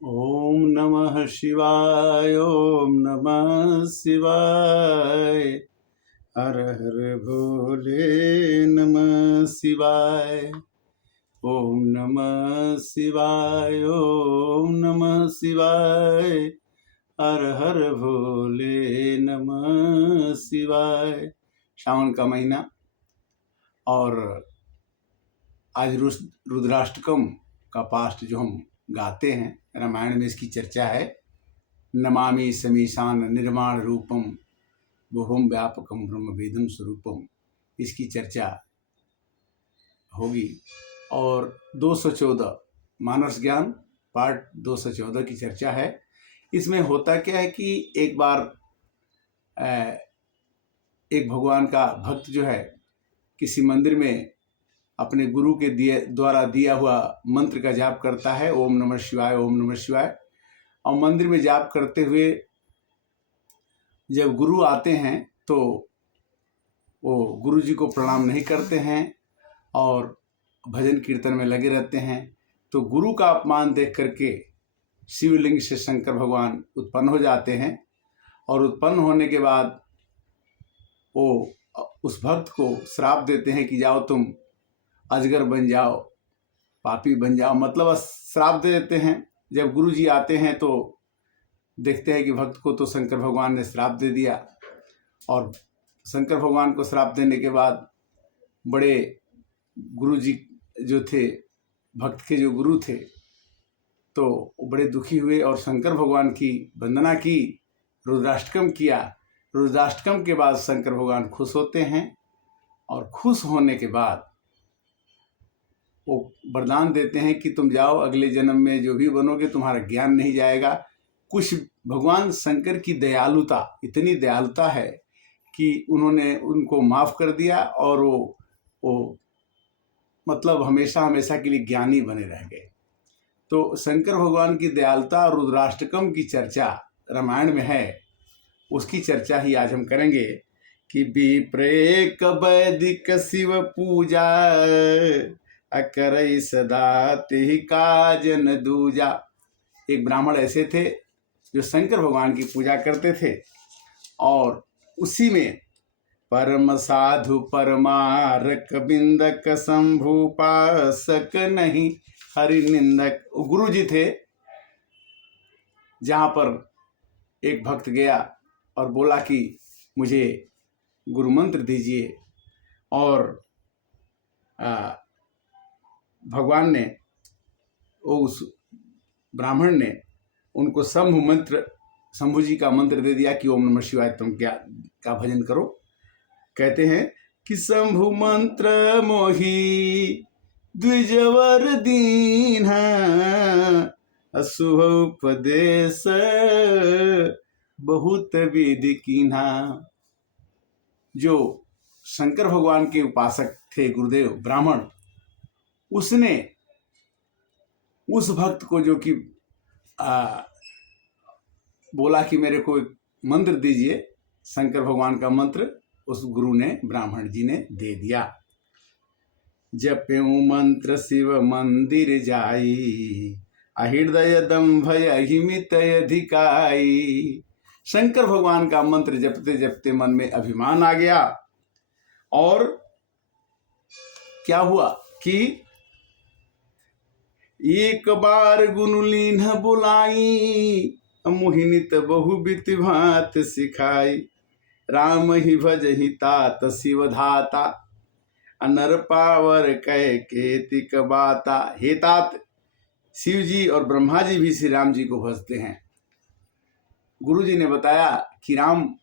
ओम नमः शिवाय ओम नमः शिवाय। हर हर भोले नमः शिवाय। ओम नमः शिवाय ओम नमः शिवाय। हर हर भोले नमः शिवाय। श्रावण का महीना और आज रुद्राष्टकम का पाठ जो हम गाते हैं, रामायण में इसकी चर्चा है। नमामि समीशान निर्माण रूपम बहुम व्यापकम ब्रह्म वेदम स्वरूपम, इसकी चर्चा होगी। और 214 मानस ज्ञान पार्ट 214 की चर्चा है। इसमें होता क्या है कि एक बार एक भगवान का भक्त जो है किसी मंदिर में अपने गुरु के द्वारा दिया हुआ मंत्र का जाप करता है, ओम नमः शिवाय ओम नमः शिवाय। और मंदिर में जाप करते हुए जब गुरु आते हैं तो वो गुरु जी को प्रणाम नहीं करते हैं और भजन कीर्तन में लगे रहते हैं। तो गुरु का अपमान देख करके शिवलिंग से शंकर भगवान उत्पन्न हो जाते हैं और उत्पन्न होने के बाद वो उस भक्त को श्राप देते हैं कि जाओ तुम अजगर बन जाओ, पापी बन जाओ, मतलब श्राप दे देते हैं। जब गुरु जी आते हैं तो देखते हैं कि भक्त को तो शंकर भगवान ने श्राप दे दिया। और शंकर भगवान को श्राप देने के बाद बड़े गुरु जी जो थे, भक्त के जो गुरु थे, तो बड़े दुखी हुए और शंकर भगवान की वंदना की, रुद्राष्टकम किया। रुद्राष्टकम के बाद शंकर भगवान खुश होते हैं और खुश होने के बाद वो वरदान देते हैं कि तुम जाओ, अगले जन्म में जो भी बनोगे तुम्हारा ज्ञान नहीं जाएगा। कुछ भगवान शंकर की दयालुता, इतनी दयालुता है कि उन्होंने उनको माफ़ कर दिया और वो मतलब हमेशा हमेशा के लिए ज्ञानी बने रह गए। तो शंकर भगवान की दयालुता और रुद्राष्टकम की चर्चा रामायण में है, उसकी चर्चा ही आज हम करेंगे। कि विप्रेक वैदिक शिव पूजा अकरई सदा तिहि काज न दूजा। एक ब्राह्मण ऐसे थे जो शंकर भगवान की पूजा करते थे और उसी में परम साधु परमारक बिंदक शंभुपासक नहीं हरि निंदक। गुरु जी थे, जहाँ पर एक भक्त गया और बोला कि मुझे गुरु मंत्र दीजिए, और भगवान ने, उस ब्राह्मण ने उनको शंभु जी का मंत्र दे दिया कि ओम नमः शिवाय तुम क्या का भजन करो। कहते हैं कि शंभु मंत्र मोही द्विजवर दीन अशुभ उपदेश बहुत विधि कीन्हा। जो शंकर भगवान के उपासक थे गुरुदेव ब्राह्मण, उसने उस भक्त को जो कि बोला कि मेरे को मंत्र दीजिए, शंकर भगवान का मंत्र उस गुरु ने, ब्राह्मण जी ने दे दिया। जप्यू मंत्र शिव मंदिर जाई अहृदय दंभय अहिमित अधिकाई। शंकर भगवान का मंत्र जपते जपते मन में अभिमान आ गया और क्या हुआ कि एक बार गुनुलीन बुलाई मोहिनित बहुबित भात सिखाई। राम ही भज ही तात शिव धाता अनर पावर कह केतिक बाता। हे तात, शिव जी और ब्रह्मा जी भी श्री राम जी को भजते हैं। गुरु जी ने बताया कि राम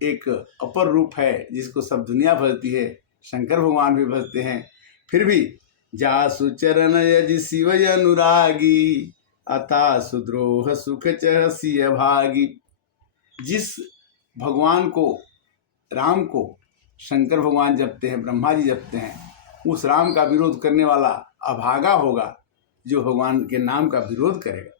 एक अपर रूप है जिसको सब दुनिया भजती है, शंकर भगवान भी भजते हैं। फिर भी जासु चरण यज शिव अनुरागी अता सुद्रोह सुख चहसिय भागी। जिस भगवान को, राम को शंकर भगवान जपते हैं, ब्रह्मा जी जपते हैं, उस राम का विरोध करने वाला अभागा होगा जो भगवान के नाम का विरोध करेगा।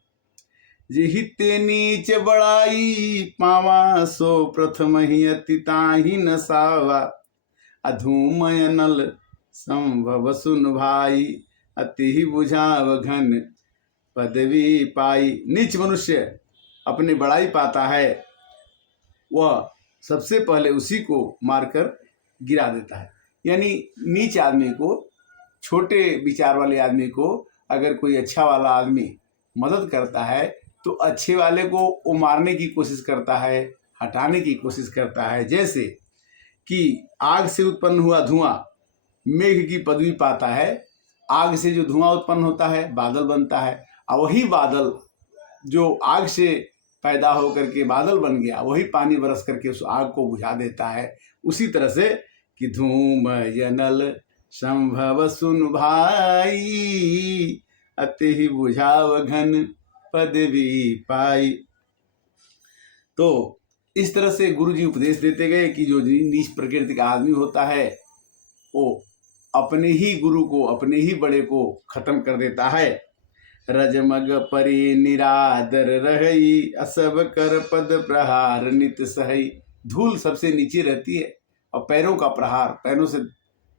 जेहि ते नीच बड़ाई पावा सो प्रथम ही अति ताहि न सावा। अधूमय नल संभव सुन भाई अति ही बुझाव घन पदवी पाई। नीच मनुष्य अपनी बड़ाई पाता है, वह सबसे पहले उसी को मारकर गिरा देता है। यानी नीच आदमी को, छोटे विचार वाले आदमी को अगर कोई अच्छा वाला आदमी मदद करता है तो अच्छे वाले को वो मारने की कोशिश करता है, हटाने की कोशिश करता है। जैसे कि आग से उत्पन्न हुआ धुआं मेघ की पदवी पाता है। आग से जो धुआं उत्पन्न होता है बादल बनता है, और वही बादल जो आग से पैदा होकर के बादल बन गया, वही पानी बरस करके उस आग को बुझा देता है। उसी तरह से कि धूम जनल संभव सुन भाई, अति ही बुझाव घन पदवी पाई। तो इस तरह से गुरु जी उपदेश देते गए कि जो नीच प्रकृति का आदमी होता है वो अपने ही गुरु को, अपने ही बड़े को खत्म कर देता है। रजमग परि निरादर रही, असब कर पद प्रहार नित सही। धूल सबसे नीचे रहती है और पैरों का प्रहार, पैरों से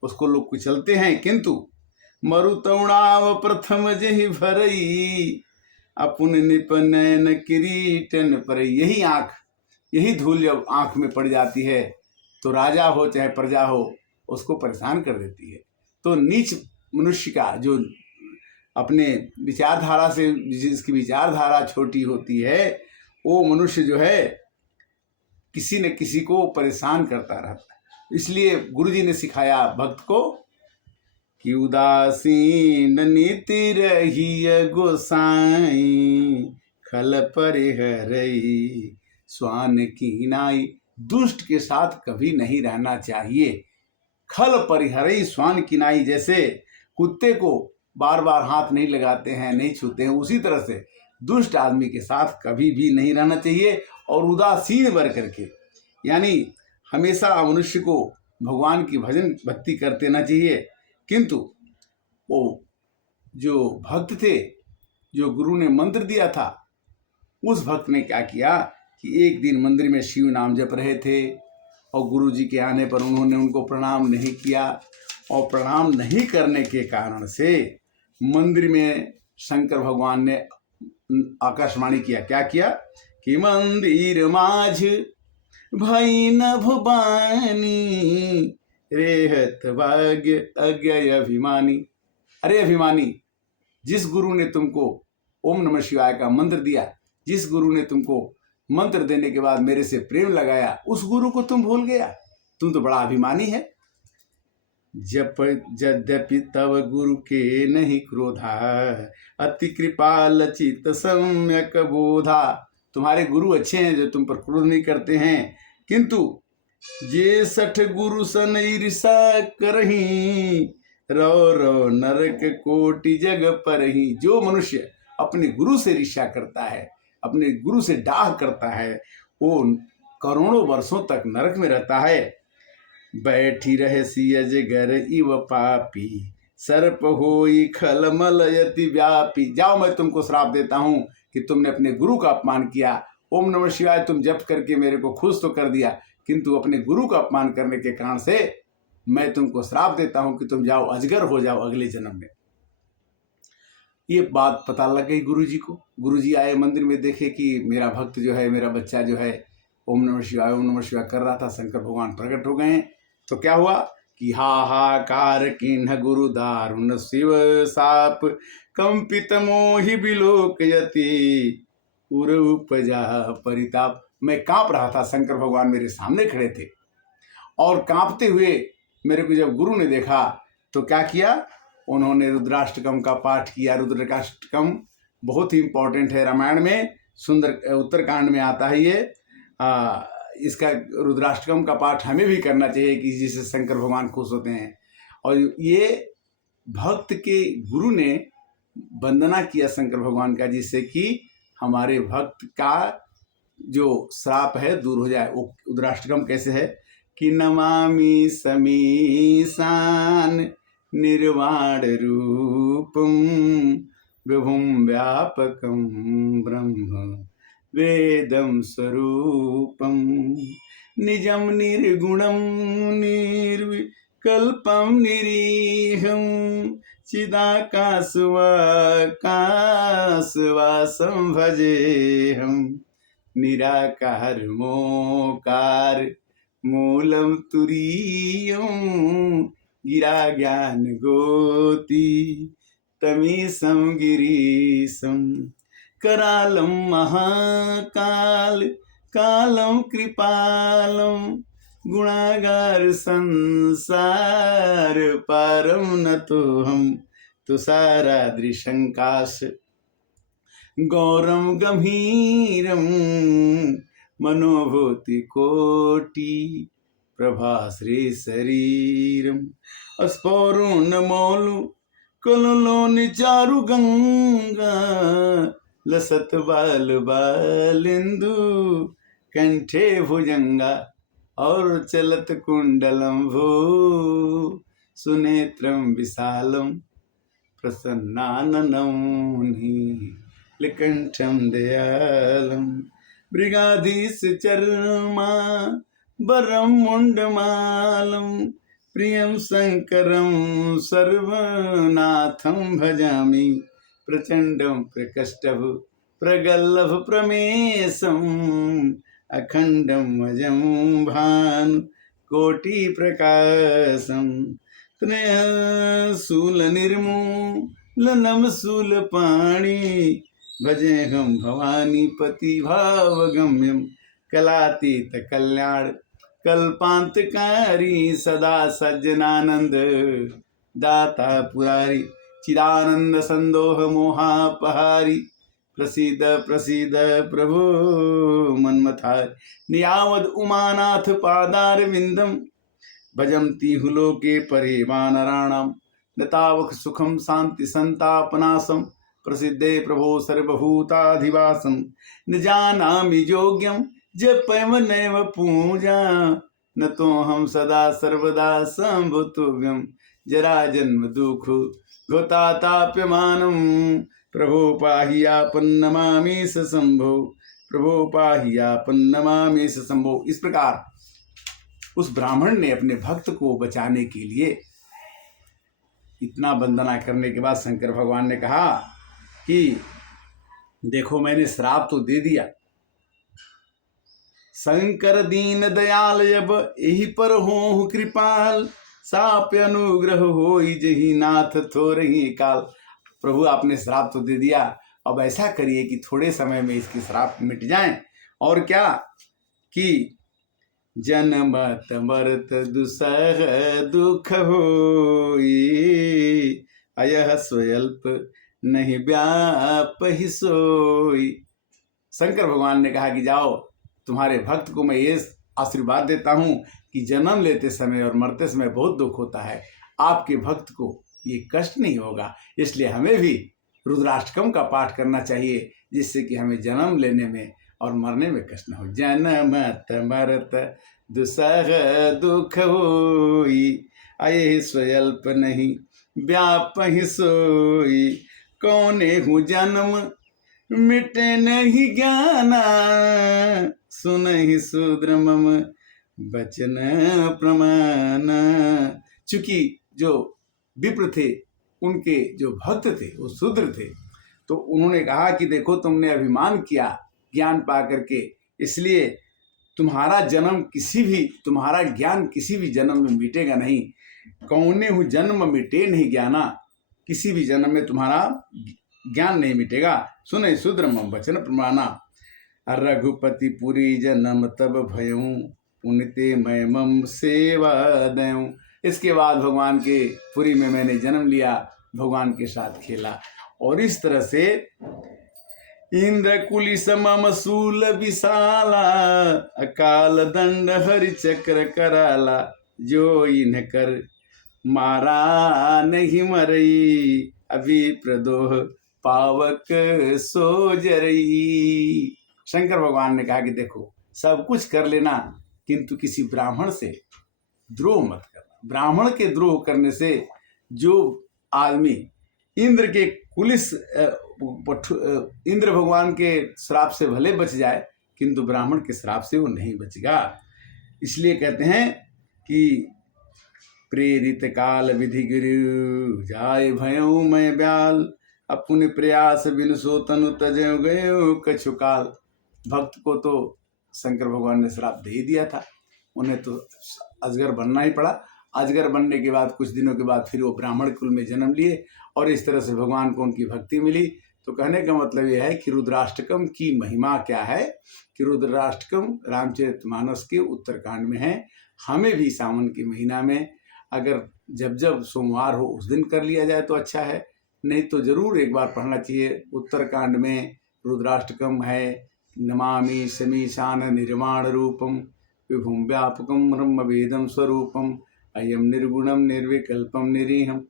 उसको लोग कुचलते हैं, किंतु मरुतौणाव प्रथम जहि भरई, अपुन निपनयन किरीटन पर। यही आँख, यही धूल जब आँख में पड़ जाती है तो राजा हो चाहे प्रजा हो उसको परेशान कर देती है। तो नीच मनुष्य का जो अपने विचारधारा से, जिसकी विचारधारा छोटी होती है, वो मनुष्य जो है किसी न किसी को परेशान करता रहता है। इसलिए गुरु जी ने सिखाया भक्त को कि उदासीन नीति रही गोसाई, खल परिहरई स्वान की नाई। दुष्ट के साथ कभी नहीं रहना चाहिए। खल परिहरई स्वान की नाई, जैसे कुत्ते को बार बार हाथ नहीं लगाते हैं, नहीं छूते हैं, उसी तरह से दुष्ट आदमी के साथ कभी भी नहीं रहना चाहिए। और उदासीन बर करके, यानी हमेशा मनुष्य को भगवान की भजन भक्ति करते रहना चाहिए। किंतु वो जो भक्त थे, जो गुरु ने मंत्र दिया था, उस भक्त ने क्या किया कि एक दिन मंदिर में शिव नाम जप रहे थे और गुरु जी के आने पर उन्होंने उनको प्रणाम नहीं किया, और प्रणाम नहीं करने के कारण से मंदिर में शंकर भगवान ने आकाशवाणी किया। क्या किया कि मंदिर माझ भई नभ बानी, रेहत भाग्य अज्ञय अभिमानी। अरे अभिमानी, जिस गुरु ने तुमको ओम नमः शिवाय का मंत्र दिया, जिस गुरु ने तुमको मंत्र देने के बाद मेरे से प्रेम लगाया, उस गुरु को तुम भूल गया। तुम तो बड़ा अभिमानी है। जप यद्यपि तव गुरु के नहीं क्रोधा, अति कृपाल चित सम्यक बोधा। तुम्हारे गुरु अच्छे हैं जो तुम पर क्रोध नहीं करते हैं, किंतु जे सठ गुरु सन ईर्षा करही, रो रो नरक कोटि जग पर ही। जो मनुष्य अपने गुरु से ईर्षा करता है, अपने गुरु से डाह करता है, वो करोड़ों वर्षों तक नरक में रहता है। बैठी रहे सियज घर इव पापी, सर्प होई खलमल यति व्यापी। जाओ, मैं तुमको श्राप देता हूँ कि तुमने अपने गुरु का अपमान किया। ओम नमः शिवाय तुम जप करके मेरे को खुश तो कर दिया, किंतु अपने गुरु का अपमान करने के कारण से मैं तुमको श्राप देता हूँ कि तुम जाओ, अजगर हो जाओ अगले जन्म में। ये बात पता लग गई गुरु जी को। गुरु जी आए मंदिर में, देखे कि मेरा भक्त जो है, मेरा बच्चा जो है ओम नमः शिवाय कर रहा था, शंकर भगवान प्रकट हो गए हैं। तो क्या हुआ कि हाहाकार किन्ह गुरु दारुण शिव साप, कंपित मोहि बिलोकयति उर उपजा परिताप। मैं कांप रहा था, शंकर भगवान मेरे सामने खड़े थे, और कांपते हुए मेरे को जब गुरु ने देखा तो क्या किया, उन्होंने रुद्राष्टकम का पाठ किया। रुद्राष्टकम बहुत ही इंपॉर्टेंट है, रामायण में सुंदर उत्तरकांड में आता है ये। इसका रुद्राष्टकम का पाठ हमें भी करना चाहिए कि जिससे शंकर भगवान खुश होते हैं। और ये भक्त के गुरु ने वंदना किया शंकर भगवान का, जिससे कि हमारे भक्त का जो श्राप है दूर हो जाए। वो रुद्राष्टकम कैसे है कि नमामि समीशान निर्वाण रूपम, विभुम व्यापकम ब्रह्म वेदम स्वरूपम, निजम निर्गुणम निर्विकल्पम निरीहम, चिदाकाशवासं भजेऽहं निराकार मोकार मूलं तुरीयं गिरा ज्ञान गोती तमीशं गिरीशं करालं महाकाल कालं कृपालं गुणागार संसार पारं नतोऽहं तुषाराद्रिशङ्काश गौरं गंभीरं मनोभूति कोटि प्रभाश्री शरीरं स्फोरुन्मौलु कललोनि चारु गंगा लसत बाल बालिंदु कंठे भुजंगा और चलत कुंडलम भू सुनेत्रम विशालम प्रसन्नाननं नीलकंठं दयालम मृगाधीश चर्मा वरं मुंडमालं प्रियं शंकरं सर्वनाथं भजामि प्रचंडं प्रकष्टभु प्रगल्भ प्रमेशम् अखंडं अजं भानु कोटि प्रकाशं शूल निर्मूलनं शूलपाणि भजेऽहं भवानीपति भावगम्यं कलातीत कल्याण कल्पांतकारी सदा सज्जनानंद दाता पुरारी चिदानंद संदोह मोहापहारी प्रसीद प्रसीद प्रभु मन्मथार नियावद उमानाथ पादार विंदम भजन्ति हुलोके परे वानराणां नतावक सुखम शांति संतापनाशम प्रसिद्धे प्रभो सर्वभूताधिवासं न जानामि योग्यं जपम नैव पूजा न तो हम सदा सर्वदा संभुतव्यं जरा जन्म दुख घोताताप्यमानं प्रभो पाहियापन्नमामि शंभो प्रभो पाहियापन्नमामि शंभो। इस प्रकार उस ब्राह्मण ने अपने भक्त को बचाने के लिए इतना वंदना करने के बाद शंकर भगवान ने कहा कि देखो मैंने श्राप तो दे दिया, शंकर दीन दयाल अब यही पर हो कृपाल साप्य अनुग्रह होई जही नाथ थोरही काल। प्रभु आपने श्राप तो दे दिया, अब ऐसा करिए कि थोड़े समय में इसकी श्राप मिट जाएं। और क्या कि जन्मत मरत दुसह दुख होई अयह स्वल्प नहीं व्याप ही सोई। शंकर भगवान ने कहा कि जाओ तुम्हारे भक्त को मैं ये आशीर्वाद देता हूँ कि जन्म लेते समय और मरते समय बहुत दुख होता है, आपके भक्त को ये कष्ट नहीं होगा। इसलिए हमें भी रुद्राष्टकम का पाठ करना चाहिए जिससे कि हमें जन्म लेने में और मरने में कष्ट न हो। जन्मत मरत दुसह दुख होई अये स्वल्प नहीं व्याप ही सोई। कौने हूँ जन्म मिटे नहीं ज्ञाना सुनहि शूद्र मम बचन प्रमाण। चूंकि जो विप्र थे उनके जो भक्त थे वो शूद्र थे, तो उन्होंने कहा कि देखो तुमने अभिमान किया ज्ञान पा करके, इसलिए तुम्हारा ज्ञान किसी भी जन्म में मिटेगा नहीं। कौने हूँ जन्म मिटे नहीं ज्ञाना, किसी भी जन्म में तुम्हारा ज्ञान नहीं मिटेगा। सुने शूद्र मम वचन प्रमाणा। रघुपति पुरी जन्म तब भयऊँ पुनिते मैं मम सेवा दयूँ। इसके बाद भगवान के पुरी में मैंने जन्म लिया, भगवान के साथ खेला। और इस तरह से इंद्र कुलिस मम शूल विशाला अकाल दंड हरि चक्र कराला। जो इन कर मारा नहीं मरई अभी प्रदोह पावक सो जरई। शंकर भगवान ने कहा कि देखो सब कुछ कर लेना किंतु किसी ब्राह्मण से द्रोह मत करना। ब्राह्मण के द्रोह करने से जो आदमी इंद्र के कुलिस इंद्र भगवान के श्राप से भले बच जाए किंतु ब्राह्मण के श्राप से वो नहीं बचेगा। इसलिए कहते हैं कि प्रेरित काल विधि गिरु जाय भयऊ मैं ब्याल। अपने प्रयास बिन सो तनु तजयो गयो कछु काल। भक्त को तो शंकर भगवान ने श्राप दे दिया था, उन्हें तो अजगर बनना ही पड़ा। अजगर बनने के बाद कुछ दिनों के बाद फिर वो ब्राह्मण कुल में जन्म लिए और इस तरह से भगवान को उनकी भक्ति मिली। तो कहने का मतलब ये है कि रुद्राष्टकम की महिमा क्या है कि रुद्राष्टकम रामचरितमानस के उत्तरकांड में है। हमें भी सावन के महीना में अगर जब जब सोमवार हो उस दिन कर लिया जाए तो अच्छा है, नहीं तो जरूर एक बार पढ़ना चाहिए। उत्तरकांड में रुद्राष्टकम है। नमामि शमीशान निर्माण रूपम विभुम व्यापकम ब्रह्म वेदम स्वरूपम अयम निर्गुणम निर्विकल्पम निरीहम।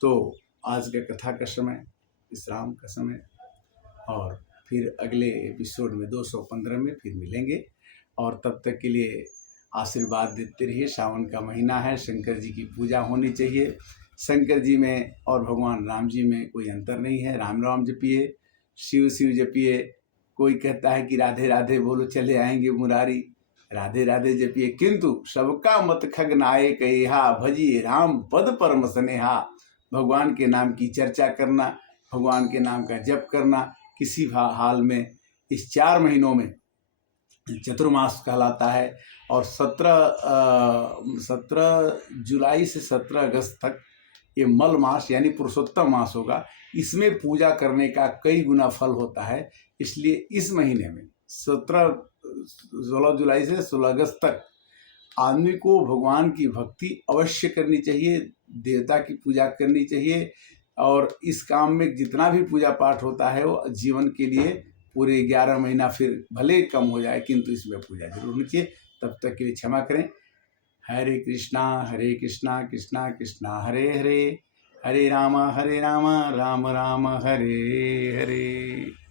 तो आज का कथा का समय, विश्राम का समय, और फिर अगले एपिसोड में 215 में फिर मिलेंगे। और तब तक के लिए आशीर्वाद देते रहिए। सावन का महीना है, शंकर जी की पूजा होनी चाहिए। शंकर जी में और भगवान राम जी में कोई अंतर नहीं है। राम राम जपिए, शिव शिव जपिए। कोई कहता है कि राधे राधे बोलो चले आएंगे मुरारी, राधे राधे जपिए, किंतु सबका मत खगनाए कहा भजिए राम पद परम स्नेहा। भगवान के नाम की चर्चा करना, भगवान के नाम का जप करना किसी हाल में इस 4 महीनों में चतुर्मास कहलाता है। और 17 जुलाई से 17 अगस्त तक ये मल मास यानी पुरुषोत्तम मास होगा। इसमें पूजा करने का कई गुना फल होता है। इसलिए इस महीने में 16 जुलाई से 16 अगस्त तक आदमी को भगवान की भक्ति अवश्य करनी चाहिए, देवता की पूजा करनी चाहिए। और इस काम में जितना भी पूजा पाठ होता है वो जीवन के लिए पूरे 11 महीना फिर भले कम हो जाए किंतु इसमें पूजा जरूर होनी चाहिए। तब तक के लिए क्षमा करें। हरे कृष्णा कृष्णा कृष्णा हरे हरे, हरे राम राम राम हरे हरे।